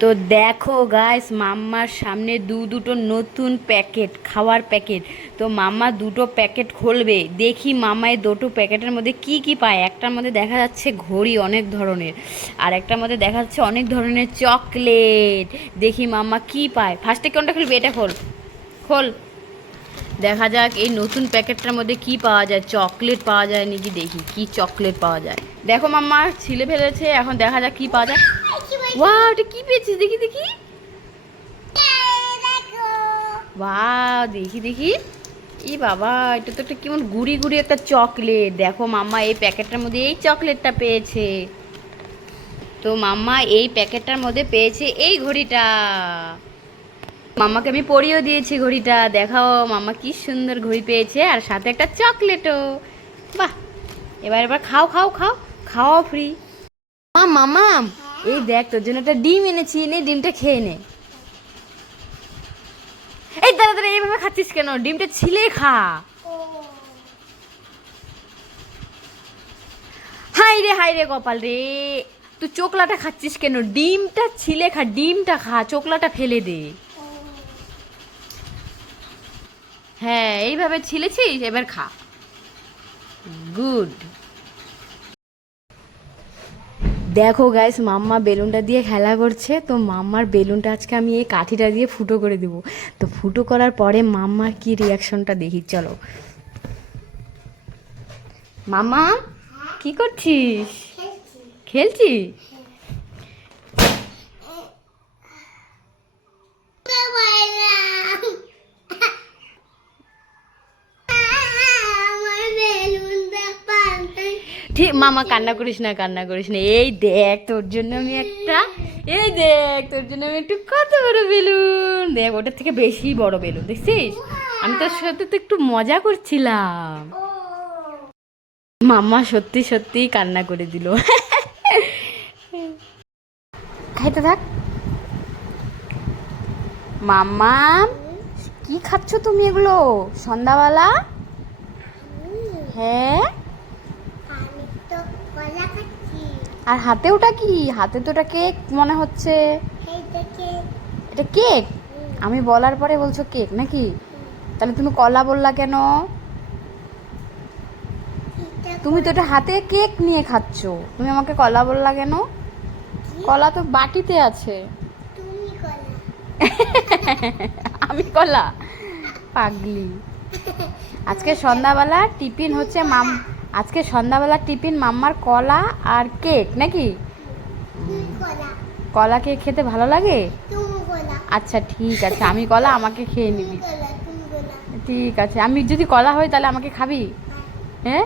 তো দেখো গাইস মাম্মার সামনে দু দুটো নতুন প্যাকেট খাওয়ার প্যাকেট তো মাম্মা দুটো প্যাকেট খুলবে। দেখি এই দুটো প্যাকেটের মধ্যে কি কি পায়। একটার মধ্যে দেখা যাচ্ছে ঘড়ি অনেক ধরনের, আর একটার মধ্যে দেখা যাচ্ছে অনেক ধরনের চকলেট দেখি মাম্মা কি পায়। ফার্স্টে কোনটা খুলবে? এটা খোল। খোল। দেখা যাক এই নতুন প্যাকেটটার মধ্যে কি পাওয়া যায়। চকলেট পাওয়া যায় নাকি? দেখি কি চকলেট পাওয়া যায়। দেখো মাম্মা, ছিলে ফেলেছে। এখন দেখা যাক কি পাওয়া যায়। ওয়াও এটা কি পেয়েছিস? দেখি দেখি। ওয়াও দেখি দেখি। ই বাবা, এটা তো একটা কেমন গুড়ি গুড়ি একটা চকলেট দেখো মাম্মা, এই প্যাকেটটার মধ্যে এই চকলেটটা পেয়েছে। তো মাম্মা, এই প্যাকেটটার মধ্যে পেয়েছে এই ঘড়িটা। মাম্মাকে আমি পরিয়েও দিয়েছি ঘড়িটা। দেখাও, মাম্মা কি সুন্দর ঘড়ি পেয়েছে। আর সাথে একটা চকলেটও বাহ, এবার এবার খাও খাও খাও। খাওয়া ফ্রি মা মামা এই দেখ, তোর জন্য একটা ডিম এনেছি, নে, ডিমটা খেয়ে নে। এই দাঁড়া দাঁড়া এইভাবে খাচ্ছিস কেন? ডিমটা ছিলে খা। হাই রে হাই রে কপাল রে। তুই চোকলাটা খাচ্ছিস কেন? ডিমটা ছিলে খা, ডিমটা খা, চোকলাটা ফেলে দে। হ্যাঁ এইভাবে ছিলেছিস? এবার খা। গুড। দেখো গাইস মাম্মা বেলুনটা দিয়ে খেলা করছে তো মাম্মার বেলুনটা আজকে আমি এই কাঠিটা দিয়ে ফুটো করে দেবো। তো ফুটো করার পরে মাম্মার কি রিয়াকশনটা দেখি চলো। মাম্মা কি করছিস? খেলছিস? ঠিক মামা কান্না করিস না কান্না করিস না। এই দেখ তোর জন্য আমি একটা এই দেখ তোর জন্য আমি একটু কত বড় বেলুন। দেখ ওটার থেকে বেশি বড় বেলুন দেখছিস? আমি তোর সাথে তো একটু মজা করছিলাম। মামা সত্যি সত্যি কান্না করে দিল। খাইতে থাক মাম্মা কি খাচ্ছ তুমি এগুলো? সন্ধ্যাবেলা হ্যাঁ আমি তো কলা খাচ্ছি আর হাতে ওটা কি? হাতে তো ওটা কেক মনে হচ্ছে। এটা কেক? আমি বলার পরে বলছো কেক নাকি? তাহলে তুমি কলা বললা কেন? তুমি তো এটা হাতে কেক নিয়ে খাচ্ছ। তুমি আমাকে কলা বললা কেন? কলা তো বাটিতে আছে। আমি কলা? পাগলি। আজকে সন্ধ্যাবেলা টিফিন হচ্ছে মাম আজকে সন্ধ্যাবেলা টিফিন মাম্মার কলা আর কেক, নাকি? কলা কেক খেতে ভালো লাগে? আচ্ছা ঠিক আছে, আমি কলা আমাকে খেয়ে নিবি। ঠিক আছে, আমি যদি কলা হই তাহলে আমাকে খাবি? হ্যাঁ।